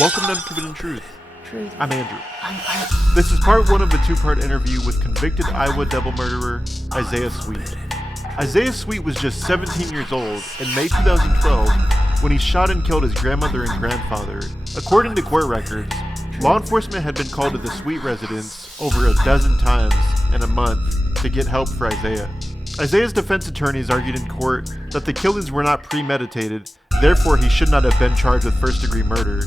Welcome to Unforbidden Truth. Truth. I'm Andrew. I'm This is part one of a two-part interview with convicted Iowa double murderer Isaiah Sweet. Isaiah Sweet was just 17 years old in May 2012 when he shot and killed his grandmother and grandfather. According to court records, law enforcement had been called to the Sweet residence over a dozen times in a month to get help for Isaiah. Isaiah's defense attorneys argued in court that the killings were not premeditated, therefore he should not have been charged with first-degree murder.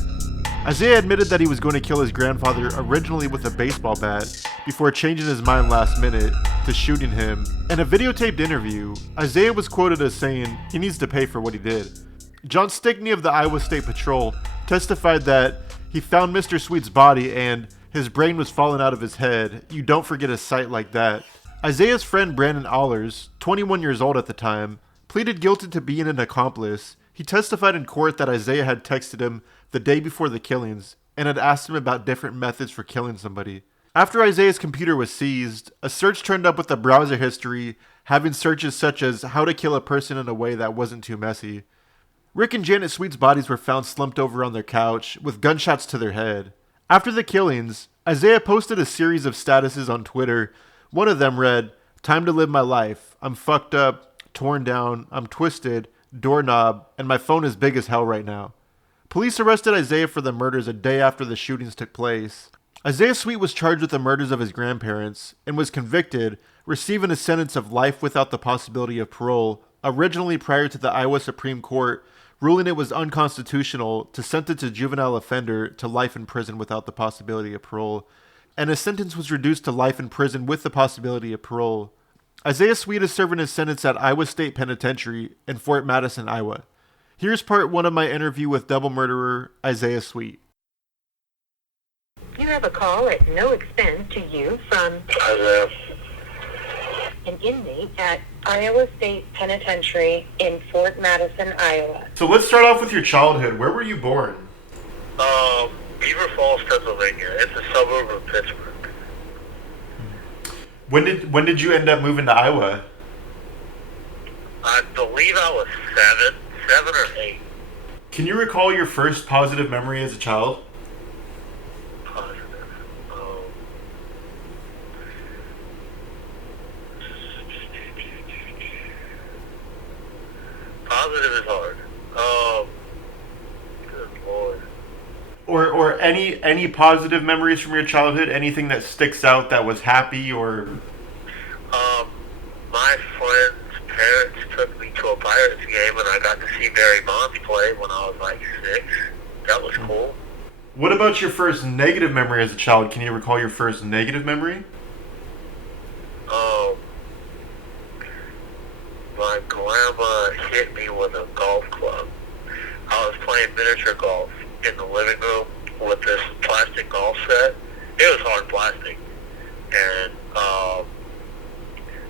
Isaiah admitted that he was going to kill his grandfather originally with a baseball bat before changing his mind last minute to shooting him. In a videotaped interview, Isaiah was quoted as saying he needs to pay for what he did. John Stickney of the Iowa State Patrol testified that he found Mr. Sweet's body and his brain was falling out of his head. You don't forget a sight like that. Isaiah's friend Brandon Allers, 21 years old at the time, pleaded guilty to being an accomplice. He testified in court that Isaiah had texted him the day before the killings and had asked him about different methods for killing somebody. After Isaiah's computer was seized, a search turned up with a browser history having searches such as how to kill a person in a way that wasn't too messy. Rick and Janet Sweet's bodies were found slumped over on their couch with gunshots to their head. After the killings, Isaiah posted a series of statuses on Twitter. One of them read, "Time to live my life. I'm fucked up, torn down, I'm twisted, doorknob, and my phone is big as hell right now." Police arrested Isaiah for the murders a day after the shootings took place. Isaiah Sweet was charged with the murders of his grandparents and was convicted, receiving a sentence of life without the possibility of parole, originally prior to the Iowa Supreme Court ruling it was unconstitutional to sentence a juvenile offender to life in prison without the possibility of parole, and his sentence was reduced to life in prison with the possibility of parole. Isaiah Sweet is serving his sentence at Iowa State Penitentiary in Fort Madison, Iowa. Here's part one of my interview with double murderer Isaiah Sweet. You have a call at no expense to you from Isaiah. an inmate at Iowa State Penitentiary in Fort Madison, Iowa. So let's start off with your childhood. Where were you born? Beaver Falls, Pennsylvania. It's a suburb of Pittsburgh. When did you end up moving to Iowa? I believe I was seven or eight. Can you recall your first positive memory as a child? Positive. Positive is hard. Good Lord. Or any positive memories from your childhood? Anything that sticks out that was happy or... My friend's parents took me to a Pirates game, and I got to see Barry Bonds play when I was like 6. That was cool. What about your first negative memory as a child? Can you recall your first negative memory? My grandma hit me with a golf club. I was playing miniature golf in the living room with this plastic golf set. It was hard plastic. And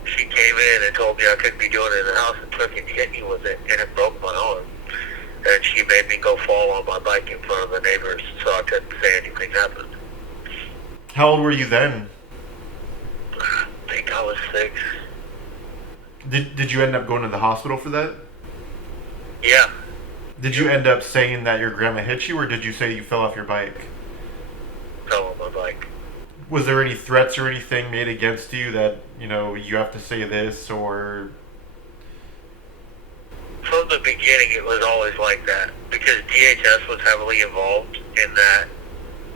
she came in and told me I couldn't be doing it in the house and took it and hit me with it, and it broke my arm. And she made me go fall on my bike in front of the neighbors so I couldn't say anything happened. How old were you then? I think I was 6. Did you end up going to the hospital for that? Yeah. Did you end up saying that your grandma hit you, or did you say you fell off your bike? Fell on my bike. Was there any threats or anything made against you that, you have to say this, or... From the beginning, it was always like that because DHS was heavily involved in that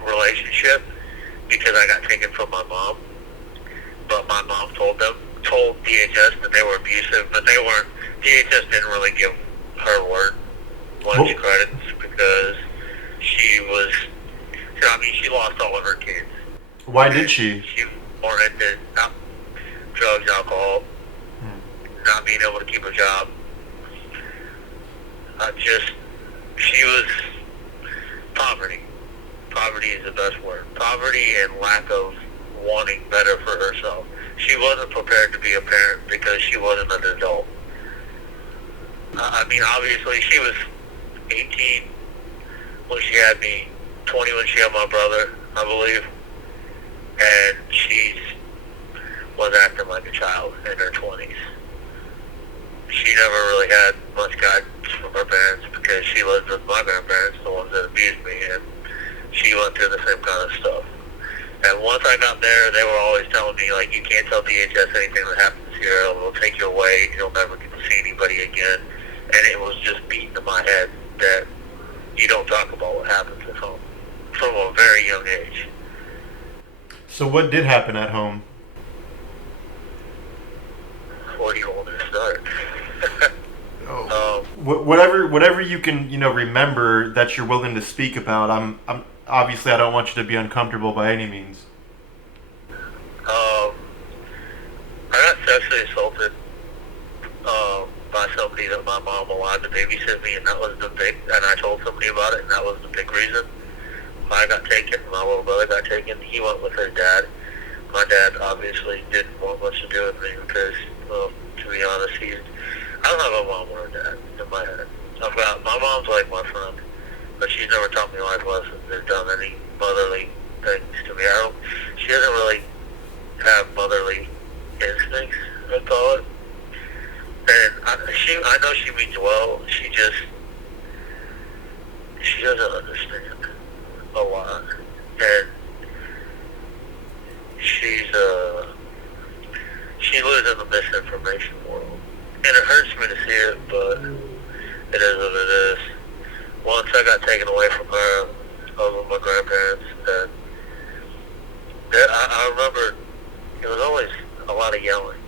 relationship because I got taken from my mom. But my mom told DHS that they were abusive, but they weren't. DHS didn't really give her word much credits because she lost all of her kids. Why did she? She was born into drugs, alcohol, not being able to keep a job. She was poverty. Poverty is the best word. Poverty and lack of wanting better for herself. She wasn't prepared to be a parent because she wasn't an adult. Obviously, she was 18 when she had me, 20 when she had my brother, I believe. And she was acting like a child in her 20s. She never really had much guidance from her parents because she lived with my grandparents, the ones that abused me, and she went through the same kind of stuff. And once I got there, they were always telling me, like, you can't tell DHS anything that happens here. It'll take you away. You'll never get to see anybody again. And it was just beaten in my head that you don't talk about what happens at home from a very young age. So what did happen at home? Where do you want me to start? Whatever you can, remember that you're willing to speak about. I'm obviously I don't want you to be uncomfortable by any means. I got sexually assaulted by somebody that my mom allowed to babysit me, and that was and I told somebody about it, and that was the big reason. I got taken, my little brother got taken. He went with his dad. My dad obviously didn't want much to do with me because, well, to be honest, I don't have a mom or a dad in my head. My mom's like my friend, but she's never taught me life lessons or done any motherly things to me. She doesn't really have motherly instincts, I call it. And I know she means well. She doesn't understand a lot, and she lives in the misinformation world, and it hurts me to see it, but it is what it is. Once I got taken away from her, I was with my grandparents, and I remember it was always a lot of yelling.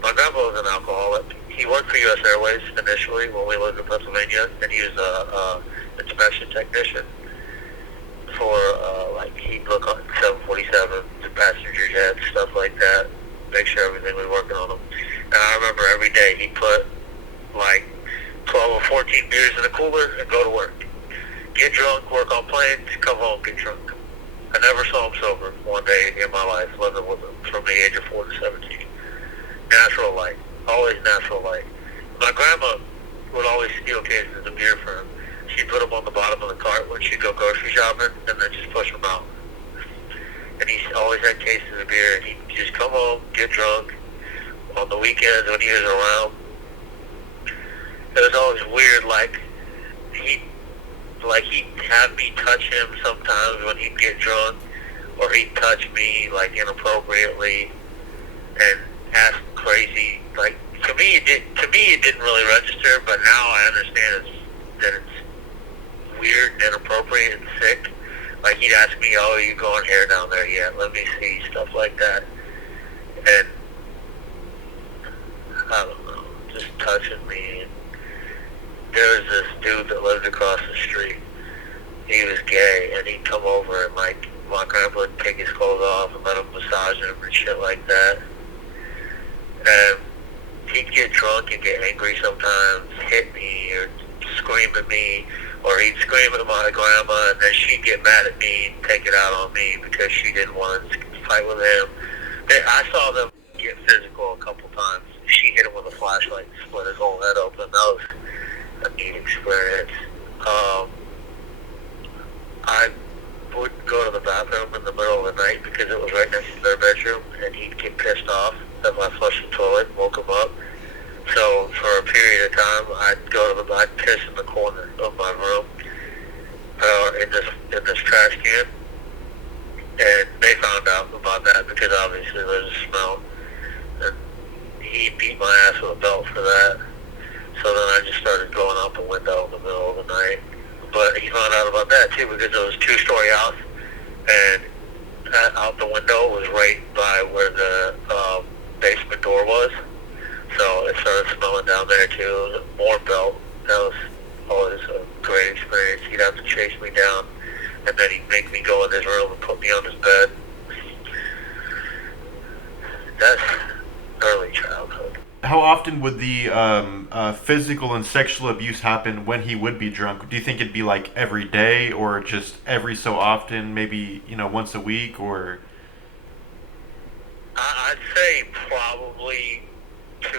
My grandpa was an alcoholic. He worked for U.S. Airways initially when we lived in Pennsylvania, and he was a inspection technician for, he'd look on 747, the passenger jets, stuff like that, make sure everything was working on them. And I remember every day he'd put, 12 or 14 beers in a cooler and go to work. Get drunk, work on planes, come home, get drunk. I never saw him sober one day in my life, living with him from the age of 4 to 17. Natural light, always natural light. My grandma would always steal cases of beer for him. She'd put them on the bottom of the cart when she'd go grocery shopping, and then just push them out. And he always had cases of beer, and he'd just come home, get drunk. On the weekends when he was around, it was always weird, he'd have me touch him sometimes when he'd get drunk, or he'd touch me, inappropriately, and ask crazy, to me it didn't really register, but now I understand that it's weird and inappropriate and sick. He'd ask me, oh, are you going hair down there yet? Let me see, stuff like that. And I don't know, just touching me. And there was this dude that lived across the street. He was gay, and he'd come over and, my grandpa would take his clothes off and let him massage him and shit like that. And he'd get drunk and get angry sometimes, hit me or scream at me, or he'd scream at my grandma, and then she'd get mad at me and take it out on me because she didn't want to fight with him. I saw them get physical a couple times. She hit him with a flashlight and split his whole head open. That was a neat experience. I would go to the bathroom in the middle of the night because it was right next to their bedroom, and he'd get pissed off that I flushed the toilet and woke him up. So for a period of time, I'd piss in the corner of my room in this trash can, and they found out about that because obviously there's a smell, and he beat my ass with a belt for that. So then I just started going out the window in the middle of the night. But he found out about that too because it was a 2-story house, and out the window was right by where the basement door was. So it started smelling down there too. It was a more belt. That was always a great experience. He'd have to chase me down, and then he'd make me go in his room and put me on his bed. That's early childhood. How often would the physical and sexual abuse happen when he would be drunk? Do you think it'd be every day, or just every so often, maybe once a week, or? I'd say probably 2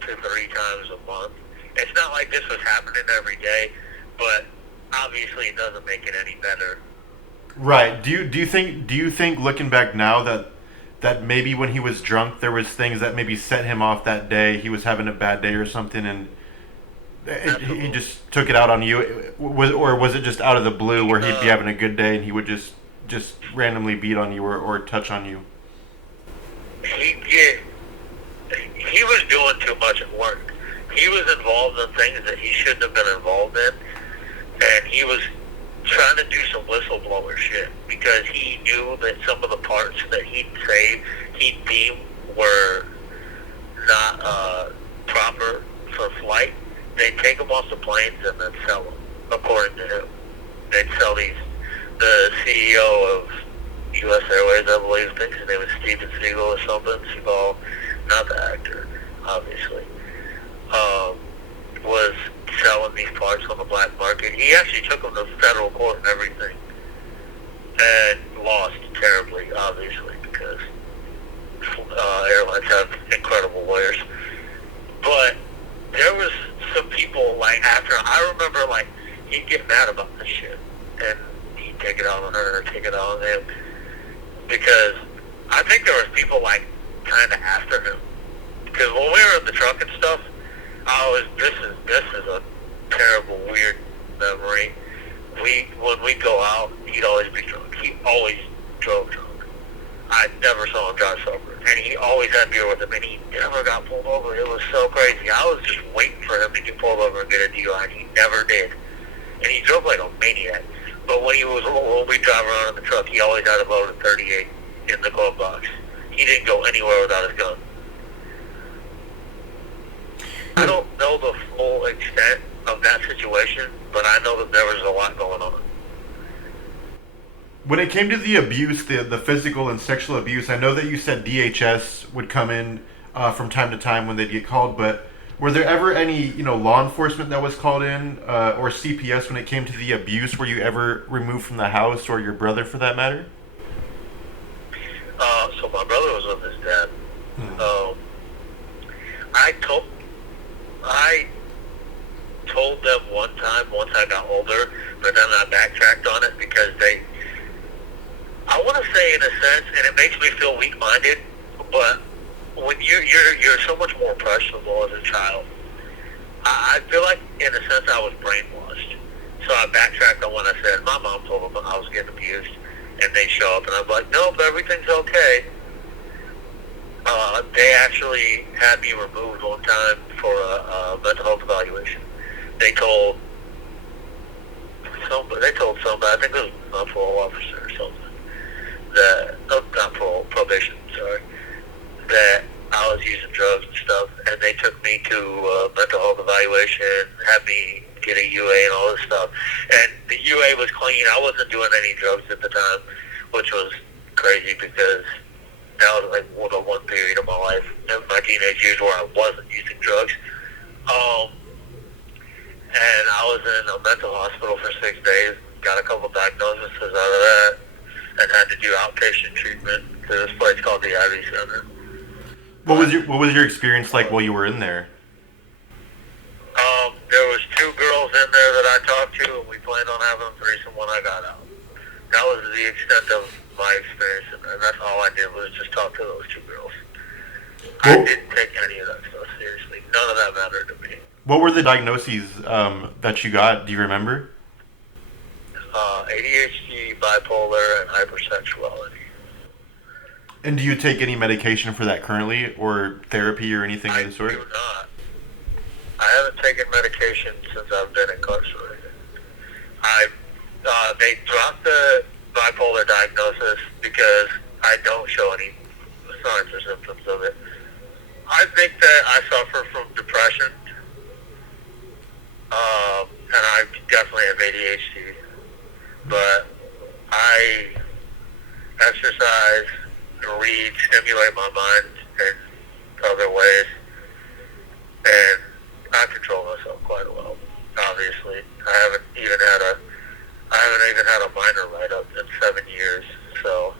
to 3 times a month. It's not like this was happening every day, but obviously it doesn't make it any better. Right. Do you think looking back now that maybe when he was drunk there was things that maybe set him off that day, he was having a bad day or something, and He just took it out on you, or was it just out of the blue where he'd be having a good day and he would just randomly beat on you or touch on you? He was doing too much at work. He was involved in things that he shouldn't have been involved in, and he was trying to do some whistleblower shit because he knew that some of the parts that he'd deemed were not proper for flight. They'd take them off the planes and then sell them, according to him. They'd sell these. The CEO of U.S. Airways, I believe, I think his name was Steven Seagal or something. Seagal, not the actor, obviously, was selling these parts on the black market. He actually took them to federal court and everything, and lost terribly, obviously, because airlines have incredible lawyers. But there was some people, like, after, I remember, like, he'd get mad about this shit, and he'd take it out on her, or take it out on him, because I think there was people, like, kind of after him. Because when we were in the truck and stuff, this is a terrible, weird memory. When we go out, he'd always be drunk. He always drove drunk. I never saw him drive sober. And he always had beer with him, and he never got pulled over. It was so crazy. I was just waiting for him to get pulled over and get a DUI, and he never did. And he drove like a maniac. But when we drive around in the truck, he always had a loaded 38 in the glove box. He didn't go anywhere without his gun. I don't know the full extent of that situation, but I know that there was a lot going on. When it came to the abuse, the physical and sexual abuse, I know that you said DHS would come in from time to time when they'd get called, but were there ever any, law enforcement that was called in, or CPS when it came to the abuse? Were you ever removed from the house, or your brother for that matter? So my brother was with his dad. I told them one time once I got older, but then I backtracked on it because I want to say in a sense, and it makes me feel weak-minded, but when you're so much more impressionable as a child, I feel like in a sense I was brainwashed. So I backtracked on what I said. My mom told them I was getting abused, and they show up, and I'm like, nope, everything's okay. They actually had me removed one time for a mental health evaluation. They told somebody, I think it was a parole officer or something, that, not parole, probation, sorry, that I was using drugs and stuff, and they took me to a mental health evaluation, had me get a UA and all this stuff. And the UA was clean. I wasn't doing any drugs at the time, which was crazy because that was like the one period of my life in my teenage years where I wasn't using drugs. And I was in a mental hospital for 6 days, got a couple diagnoses out of that, and had to do outpatient treatment to this place called the Ivy Center. What was your experience like while you were in there? There was 2 girls in there that I talked to, and we planned on having a threesome when I got out. That was the extent of my experience, and that's all I did was just talk to those 2 girls. I didn't take any of that stuff seriously. None of that mattered to me. What were the diagnoses that you got? Do you remember? ADHD, bipolar, and hypersexuality. And do you take any medication for that currently, or therapy or anything of the sort? I do not. I haven't taken medication since I've been incarcerated. They dropped the bipolar diagnosis because I don't show any signs or symptoms of it. I think that I suffer from depression, and I definitely have ADHD, but I exercise and read, stimulate my mind in other ways, and I control myself quite well. Obviously, I haven't even had a minor write-up in 7 years. So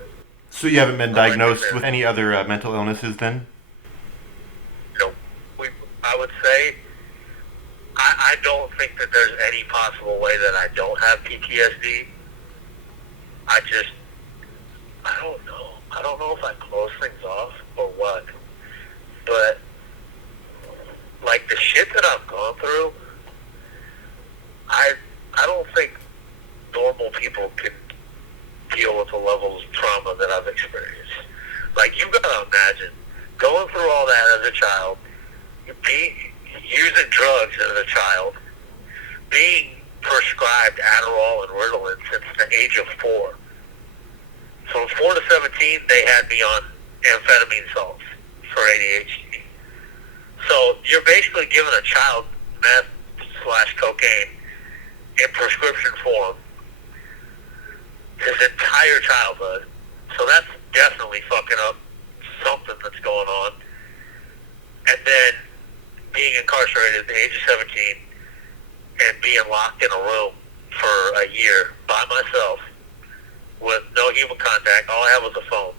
you haven't been diagnosed with any other mental illnesses then? No, I would say I don't think that there's any possible way that I don't have PTSD. I don't know. I don't know if I close things off or what. But, like, the shit that I've gone through, I don't think normal people can deal with the levels of trauma that I've experienced. Like, you gotta imagine going through all that as a child, using drugs as a child, being prescribed Adderall and Ritalin since the age of 4. From 4 to 17, they had me on amphetamine salts for ADHD. So you're basically giving a child meth/cocaine in prescription form his entire childhood. So that's definitely fucking up something that's going on. And then being incarcerated at the age of 17 and being locked in a room for a year by myself with no human contact. All I had was a phone.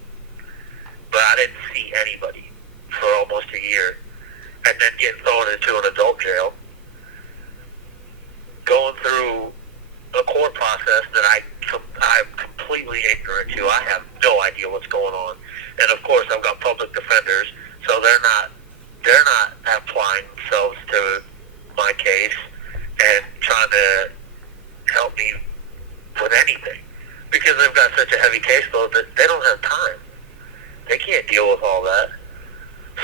But I didn't see anybody for almost a year. And then getting thrown into an adult jail. Going through a court process that I'm completely ignorant to. I have no idea what's going on. And of course I've got public defenders, so they're not applying themselves to my case and trying to help me with anything. Because they've got such a heavy caseload that they don't have time. They can't deal with all that.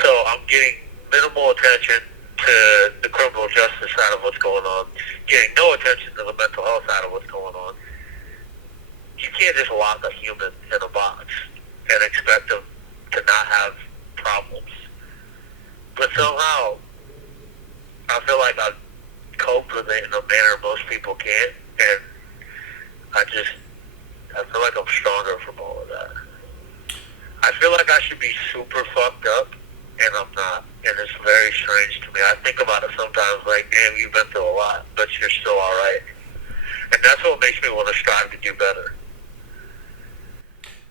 So I'm getting minimal attention to the criminal justice side of what's going on, getting no attention to the mental health side of what's going on. You can't just lock a human in a box and expect them to not have problems. But somehow, I feel like I've coped with it in a manner most people can't, and I feel like I'm stronger from all of that. I feel like I should be super fucked up, and I'm not. And it's very strange to me. I think about it sometimes like, damn, you've been through a lot, but you're still alright. And that's what makes me want to strive to do better.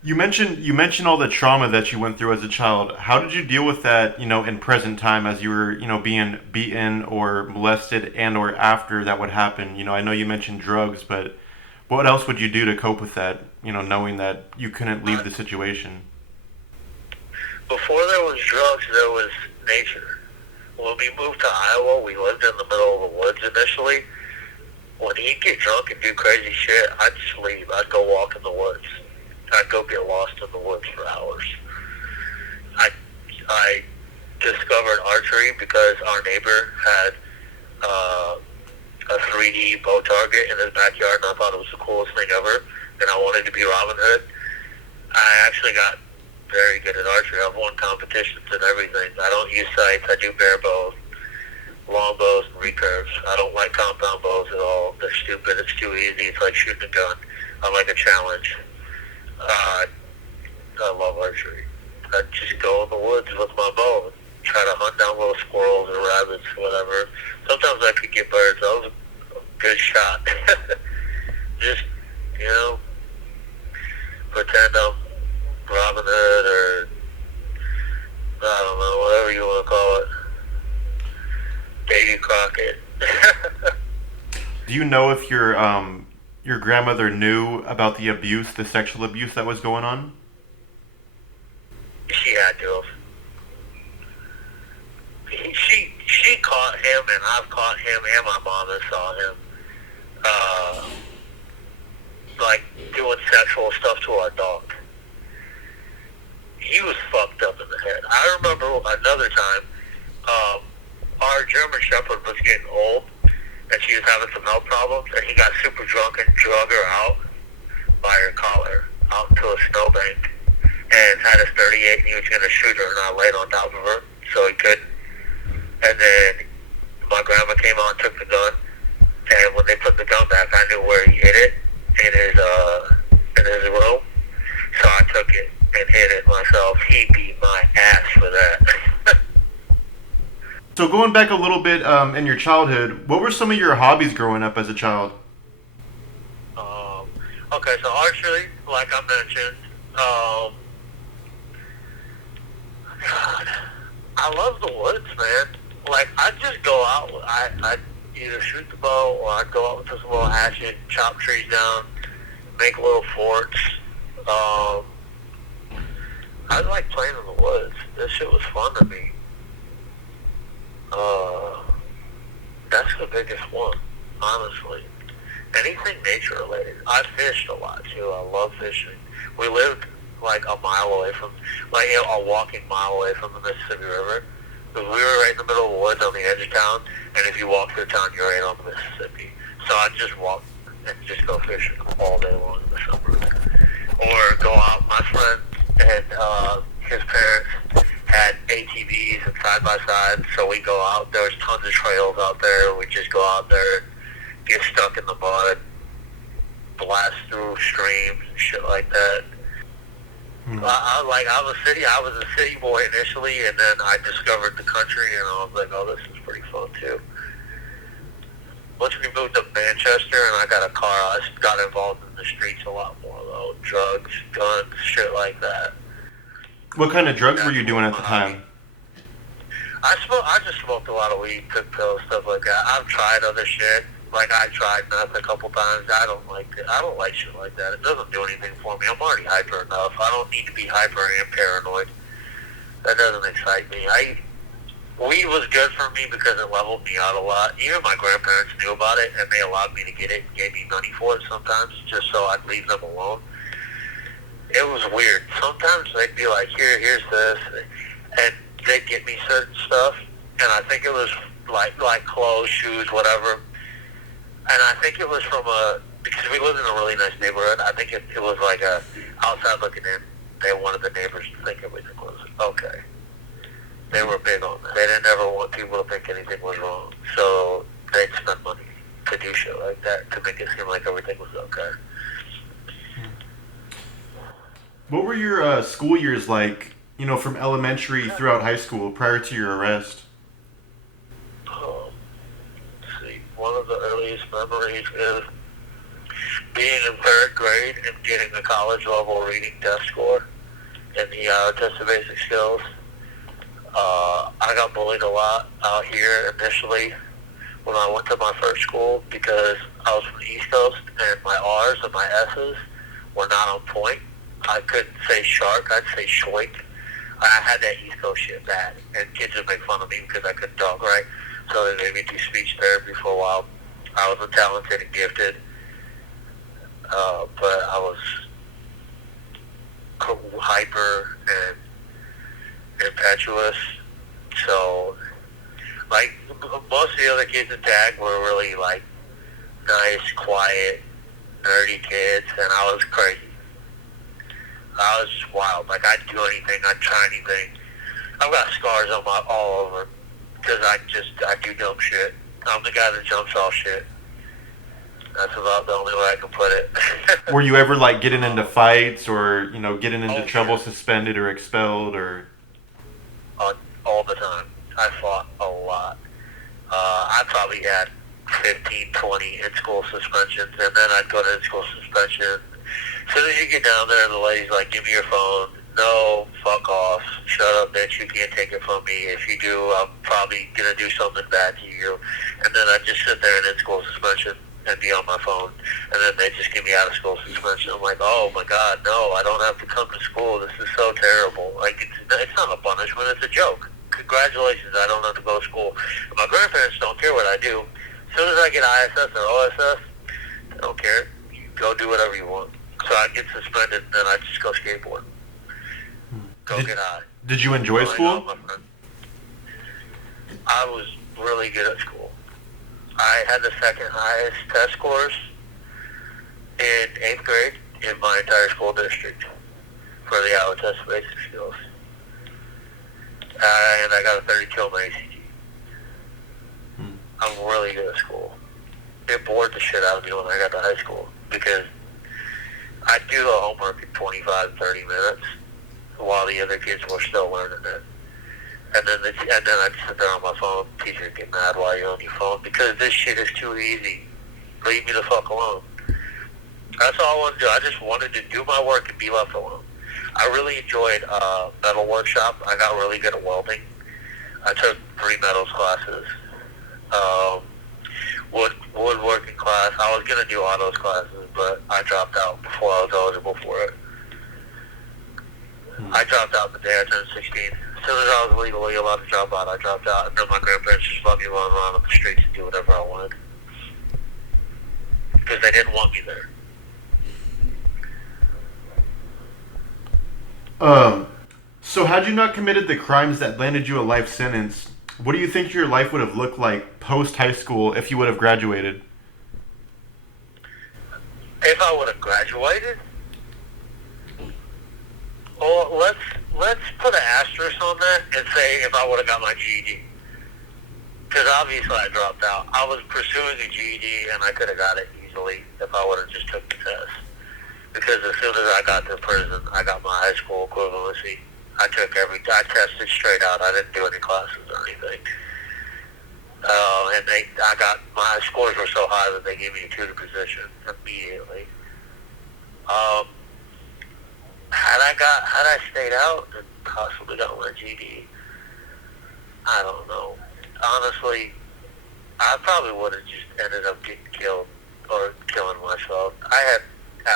You mentioned all the trauma that you went through as a child. How did you deal with that, in present time as you were, being beaten or molested and or after that would happen? I know you mentioned drugs, but what else would you do to cope with that, knowing that you couldn't leave the situation? Before there was drugs, there was nature. When we moved to Iowa, we lived in the middle of the woods initially. When he'd get drunk and do crazy shit, I'd just leave. I'd go walk in the woods. I'd go get lost in the woods for hours. I discovered archery because our neighbor had a 3D bow target in his backyard, and I thought it was the coolest thing ever, and I wanted to be Robin Hood. I actually got very good at archery. I've won competitions and everything. I don't use sights. I do bare bows, long bows, and recurves. I don't like compound bows at all. They're stupid. It's too easy. It's like shooting a gun. I like a challenge. I love archery. I'd just go in the woods with my bow and try to hunt down little squirrels or rabbits or whatever. Sometimes I could get birds. I was a good shot. Just, pretend I'm Robin Hood or, I don't know, whatever you want to call it. Davy Crockett. Do you know if your grandmother knew about the sexual abuse that was going on? She had to have. She caught him, and I've caught him, and my mom has saw him, doing sexual stuff to our dog. He was fucked up in the head. I remember another time, our German Shepherd was getting old, and she was having some health problems, and he got super drunk and drug her out by her collar out into a snowbank and had a 38, and he was going to shoot her, and I laid on top of her so he couldn't. And then my grandma came out and took the gun, and when they put the gun back, I knew where he hid it in his room, so I took it and hid it myself. He beat my ass for that. So going back a little bit in your childhood, what were some of your hobbies growing up as a child? Okay, so archery, like I mentioned. God, I love the woods, man. Like, I'd just go out. I'd either shoot the bow or I'd go out with this little hatchet, chop trees down, make little forts. I like playing in the woods. This shit was fun to me. That's the biggest one, honestly. anything nature related. I fished a lot too. I love fishing. We lived like a mile away from, like a walking mile away from the Mississippi River. Because we were right in the middle of the woods on the edge of town, and if you walk through town, you're right on the Mississippi. So I'd just walk and just go fishing all day long in the summer. Or go out. My friend and his parents had ATVs and side-by-sides, so we go out. There was tons of trails out there. We just go out there, get stuck in the mud, blast through streams and shit like that. I was a city boy initially, and then I discovered the country, and I was like, oh, this is pretty fun too. Once we moved to Manchester and I got a car, I got involved in the streets a lot more though. Drugs, guns, shit like that. What kind of drugs were you doing at the time? I just smoked a lot of weed, took pills, stuff like that. I've tried other shit. Like, I tried meth a couple times. I don't like it. I don't like shit like that. It doesn't do anything for me. I'm already hyper enough. I don't need to be hyper and paranoid. That doesn't excite me. Weed was good for me because it leveled me out a lot. Even my grandparents knew about it, and they allowed me to get it and gave me money for it sometimes, just so I'd leave them alone. It was weird. Sometimes they'd be like, here's this, and they'd get me certain stuff, and I think it was like clothes, shoes, whatever. And I think it was from because we lived in a really nice neighborhood, I think it was like outside looking in, they wanted the neighbors to think everything was okay. They were big on that. They didn't ever want people to think anything was wrong. So they'd spend money to do shit like that to make it seem like everything was okay. What were your school years like, from elementary throughout high school prior to your arrest? One of the earliest memories is being in third grade and getting a college level reading test score in the test of basic skills. I got bullied a lot out here initially when I went to my first school because I was from the East Coast and my R's and my S's were not on point. I couldn't say shark, I'd say shoink. I had that East Coast shit bad, and kids would make fun of me because I couldn't talk right. So they made me do speech therapy for a while. I was talented and gifted, but I was hyper and impetuous. So, like, most of the other kids in tag were really, like, nice, quiet, nerdy kids, and I was crazy. I was just wild. Like, I'd do anything. I'd try anything. I've got scars on all over. Because I do dumb shit. I'm the guy that jumps off shit. That's about the only way I can put it. Were you ever, like, getting into fights or, getting into trouble, suspended or expelled or? All the time. I fought a lot. I probably had 15, 20 in-school suspensions, and then I'd go to in-school suspension. As soon as you get down there, the lady's like, give me your phone. No, fuck off. Shut up, bitch. You can't take it from me. If you do, I'm probably going to do something bad to you. And then I'd just sit there in school suspension and be on my phone. And then they just get me out of school suspension. I'm like, oh my God, no, I don't have to come to school. This is so terrible. Like, it's not a punishment. It's a joke. Congratulations, I don't have to go to school. And my grandparents don't care what I do. As soon as I get ISS or OSS, they don't care. You go do whatever you want. So I get suspended, and then I just go skateboard. Get high. Did you enjoy school? I was really good at school. I had the second highest test scores in 8th grade in my entire school district for the Iowa test of basic skills. And I got a 32 on my ACT. I'm really good at school. It bored the shit out of me when I got to high school because I'd do the homework in 25, 30 minutes while the other kids were still learning it. And then I'd sit there on my phone. Teachers get mad while you're on your phone because this shit is too easy. Leave me the fuck alone. That's all I wanted to do. I just wanted to do my work and be left alone. I really enjoyed metal workshop. I got really good at welding. I took 3 metals classes. Woodworking class. I was going to do autos classes, but I dropped out before I was eligible for it. I dropped out the day I turned 16. As soon as I was legally allowed to drop out, I dropped out. And then my grandparents just let me run around on the streets and do whatever I wanted. because they didn't want me there. So had you not committed the crimes that landed you a life sentence, what do you think your life would have looked like post high school if you would have graduated? If I would have graduated, well, let's put an asterisk on that and say if I would have got my GED. Because obviously I dropped out. I was pursuing a GED and I could have got it easily if I would have just took the test. Because as soon as I got to prison, I got my high school equivalency. I tested straight out. I didn't do any classes or anything. My scores were so high that they gave me a tutor position immediately. Had I stayed out and possibly got my GD, I don't know. Honestly, I probably would have just ended up getting killed or killing myself. I had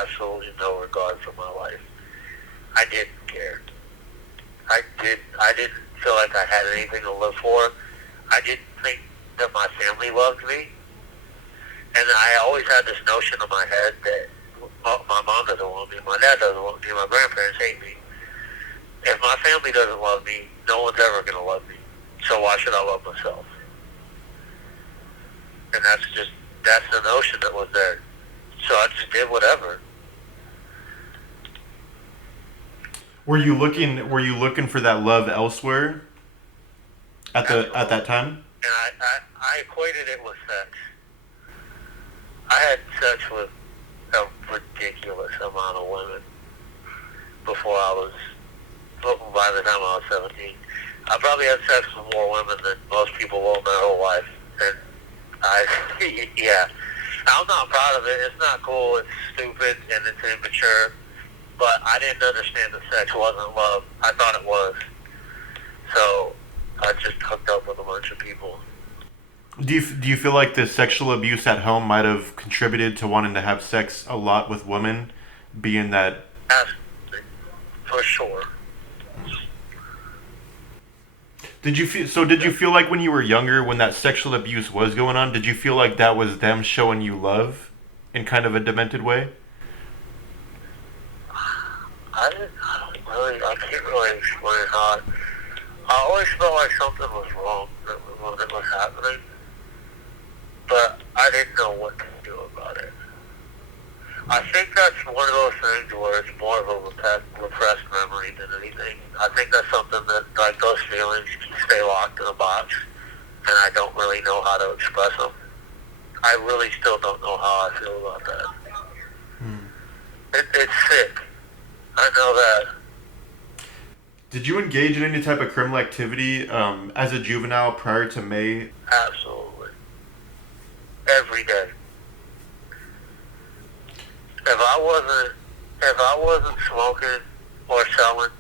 absolutely no regard for my life. I didn't care. I didn't feel like I had anything to live for. I didn't think that my family loved me. And I always had this notion in my head that my mom doesn't want me, my dad doesn't want me, my grandparents hate me. If my family doesn't love me, no one's ever going to love me. So why should I love myself? And that's the notion that was there. So I just did whatever. Were you looking for that love elsewhere at that time? And I equated it with sex. I had sex with a ridiculous amount of women by the time I was 17. I probably had sex with more women than most people will in their whole life. And yeah. I'm not proud of it. It's not cool. It's stupid and it's immature. But I didn't understand that sex wasn't love. I thought it was. So I just hooked up with a bunch of people. Do you feel like the sexual abuse at home might have contributed to wanting to have sex a lot with women, being that? Absolutely. For sure. Did you feel like when you were younger, when that sexual abuse was going on, did you feel like that was them showing you love in kind of a demented way? I can't really explain how I always felt like something was wrong when it was happening, but I didn't know what to do about it. I think that's one of those things where it's more of a repressed memory than anything. I think that's something that, like, those feelings stay locked in a box, and I don't really know how to express them. I really still don't know how I feel about that. It's sick. I know that. Did you engage in any type of criminal activity as a juvenile prior to May? Absolutely. Every day. If I wasn't smoking or selling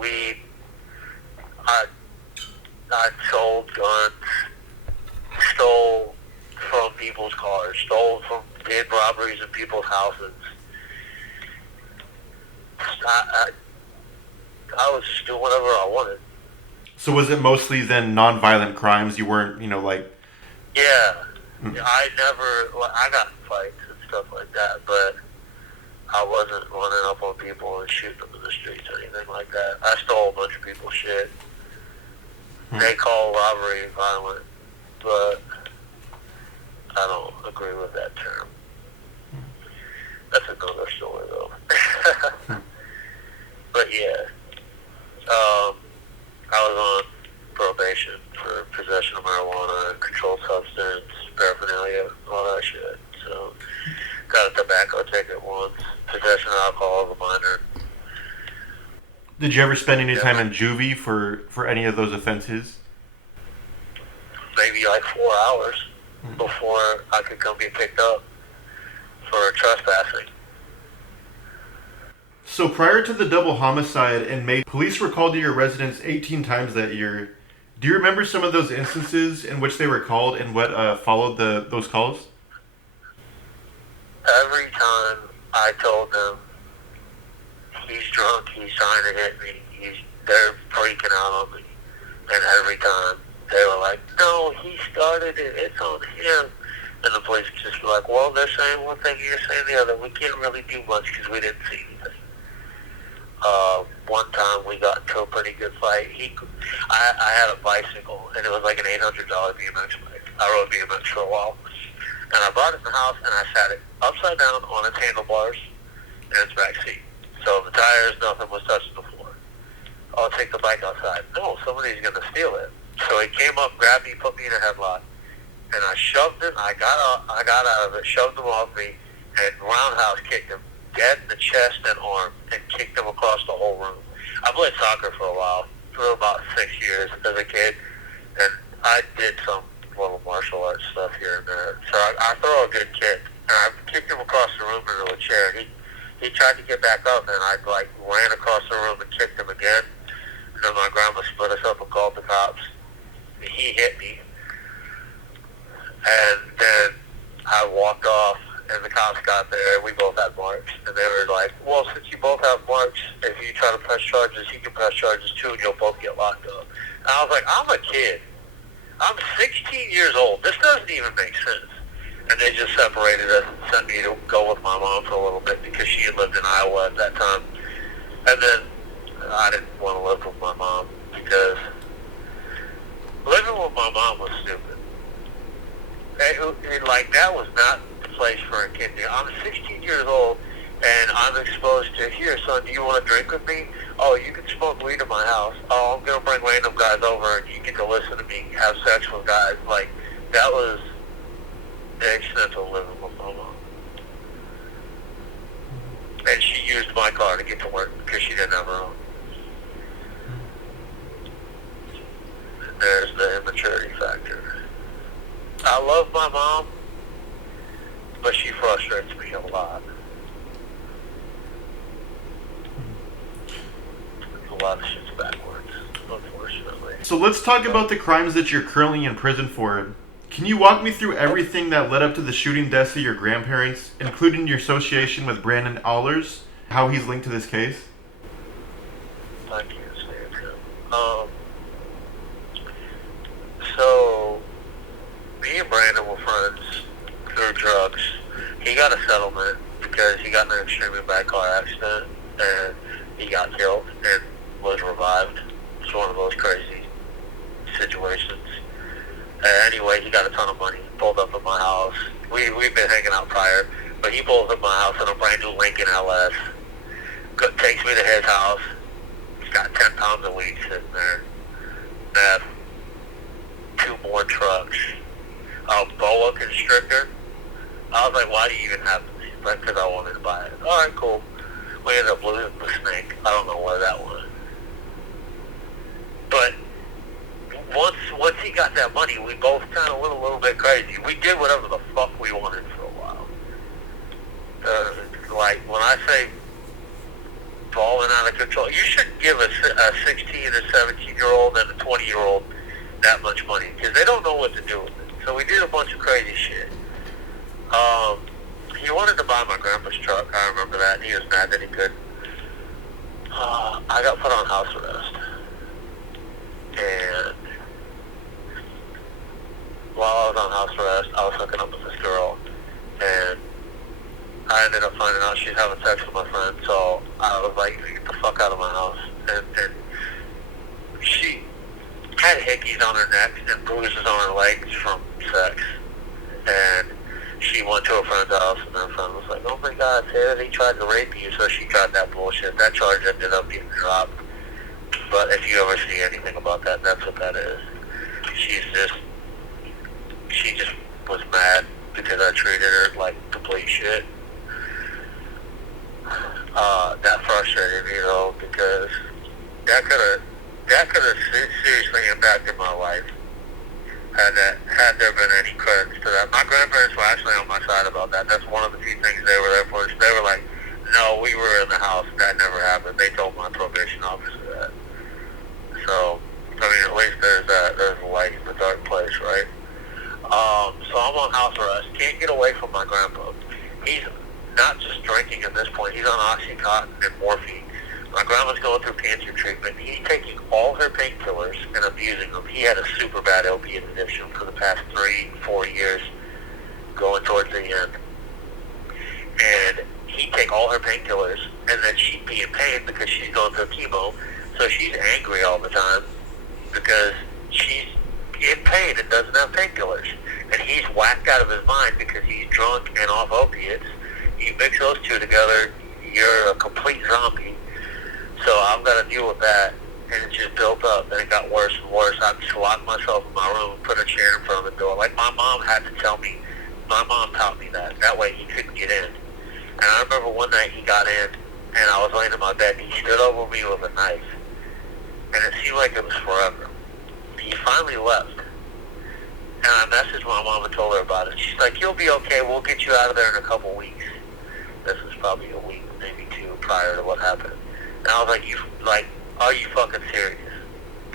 weed, I sold guns, stole from people's cars, did robberies in people's houses. I was just doing whatever I wanted. So was it mostly then non-violent crimes? You weren't, Yeah. I got in fights and stuff like that, but I wasn't running up on people and shooting them in the streets or anything like that. I stole a bunch of people's shit. They call robbery violent, but I don't agree with that term. That's another story, though. But yeah, I was on probation for possession of marijuana, controlled substance, paraphernalia, all that shit. So, got a tobacco ticket once, possession of alcohol as a minor. Did you ever spend any time in juvie for any of those offenses? Maybe like 4 hours before I could come get picked up for trespassing. So prior to the double homicide in May, police were called to your residence 18 times that year. Do you remember some of those instances in which they were called and what followed those calls? Every time I told them, he's drunk, he's trying to hit me, they're freaking out on me. And every time they were like, no, he started it, it's on him. And the police just be like, well, they're saying one thing, you're saying the other. We can't really do much because we didn't see anything. One time we got into a pretty good fight. I had a bicycle, and it was like an $800 BMX bike. I rode BMX for a while. And I brought it in the house, and I sat it upside down on its handlebars and its back seat. So the tires, nothing was touching the floor. I'll take the bike outside. No, somebody's going to steal it. So he came up, grabbed me, put me in a headlock, and I shoved him. I got out of it, shoved him off me, and roundhouse kicked him dead in the chest and arm, and kicked him across the whole room. I played soccer for a while, for about 6 years as a kid, and I did some little martial arts stuff here and there. So I throw a good kick, and I kicked him across the room into a chair. He tried to get back up, and I ran across the room and kicked him again. And then my grandma split us up and called the cops. He hit me, and then I walked off, and the cops got there, and we both had marks. And they were like, well, since you both have marks, if you try to press charges, you can press charges too, and you'll both get locked up. And I was like, I'm a kid. I'm 16 years old. This doesn't even make sense. And they just separated us and sent me to go with my mom for a little bit because she had lived in Iowa at that time. And then I didn't want to live with my mom because living with my mom was stupid. That was not the place for a kid. I'm 16 years old, and I'm exposed to, here, son, do you want to drink with me? Oh, you can smoke weed in my house. Oh, I'm going to bring random guys over, and you get to listen to me have sex with guys. That was the extent of living with my mom. And she used my car to get to work because she didn't have her own. And there's the immaturity factor. I love my mom, but she frustrates me a lot. A lot of shit's backwards, unfortunately. So let's talk about the crimes that you're currently in prison for. Can you walk me through everything that led up to the shooting deaths of your grandparents, including your association with Brandon Allers, how he's linked to this case? I can't stand him. So, me and Brandon were friends through drugs. He got a settlement because he got in an extremely bad car accident, and he got killed and was revived. It's one of those crazy situations. Anyway, he got a ton of money, pulled up at my house. We've been hanging out prior, but he pulls up at my house in a brand new Lincoln LS. Takes me to his house. He's got 10 pounds of weed sitting there. Meth. 2 more trucks. A boa constrictor. I was like, why do you even have this? Like, because I wanted to buy it. All right, cool. We ended up losing the snake. I don't know where that went. But once he got that money, we both kind of went a little bit crazy. We did whatever the fuck we wanted for a while. When I say balling out of control, you shouldn't give a 16 or 17-year-old and a 20-year-old that much money because they don't know what to do with it. So we did a bunch of crazy shit. He wanted to buy my grandpa's truck. I remember that. And he was mad that he couldn't. I got put on house arrest. And while I was on house arrest, I was hooking up with this girl. And I ended up finding out she's having sex with my friend. So I was like, get the fuck out of my house. And she had hickeys on her neck and bruises on her legs from sex. And she went to a friend's house, and her friend was like, oh my God, Ted, he tried to rape you. So she tried that bullshit. That charge ended up getting dropped. But if you ever see anything about that, that's what that is. She just was mad because I treated her like complete shit. That frustrated me though, because that could have seriously impacted my life had there been any credits to that. My grandparents were actually on my side about that. That's one of the few things they were there for. They were like, no, we were in the house. That never happened. They told my probation officer that. So, I mean, at least there's that. There's a light in the dark place, right? So I'm on house arrest. Can't get away from my grandpa. He's not just drinking at this point. He's on Oxycontin and morphine. My grandma's going through cancer treatment. He's taking all her painkillers and abusing them. He had a super bad opiate addiction for the past 3-4 years. going towards the end. And he'd take all her painkillers, and then she'd be in pain because she's going through chemo. So she's angry all the time because she's in pain and doesn't have painkillers. And he's whacked out of his mind because he's drunk and off opiates. You mix those two together, you're a complete zombie. So I've got to deal with that. And it just built up, and it got worse and worse. I just locked myself in my room and put a chair in front of the door. Like my mom had to tell me. My mom taught me that. That way he couldn't get in. And I remember one night he got in, and I was laying in my bed, and he stood over me with a knife. And it seemed like it was forever. He finally left. And I messaged my mom and told her about it. She's like, "You'll be okay. We'll get you out of there in a couple weeks." This was probably a week, maybe two, prior to what happened. And I was like, are you fucking serious?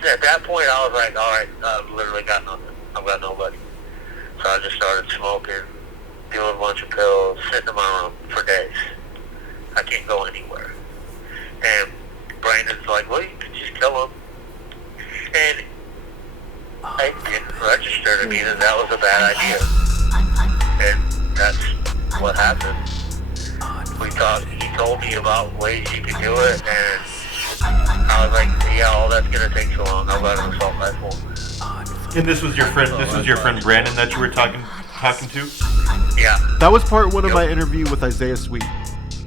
At that point, I was like, all right, I've literally got nothing. I've got nobody. So I just started smoking, doing a bunch of pills, sitting in my room for days. I can't go anywhere. And Brandon's like, well, you could just kill him. And it didn't register to me that was a bad idea. And that's what happened. We talked. He told me about ways you could do it, and I was like, yeah, all that's gonna take so long. I've got an assault rifle. And this was your friend. This was your friend Brandon that you were talking to. Yeah. That was part one of my interview with Isaiah Sweet.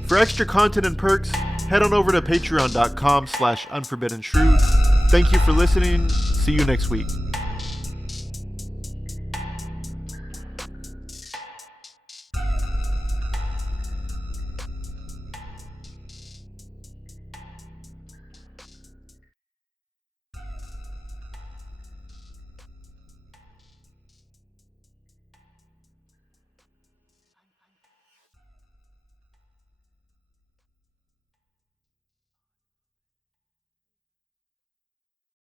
For extra content and perks, head on over to patreon.com/unforbiddenshrew. Thank you for listening. See you next week.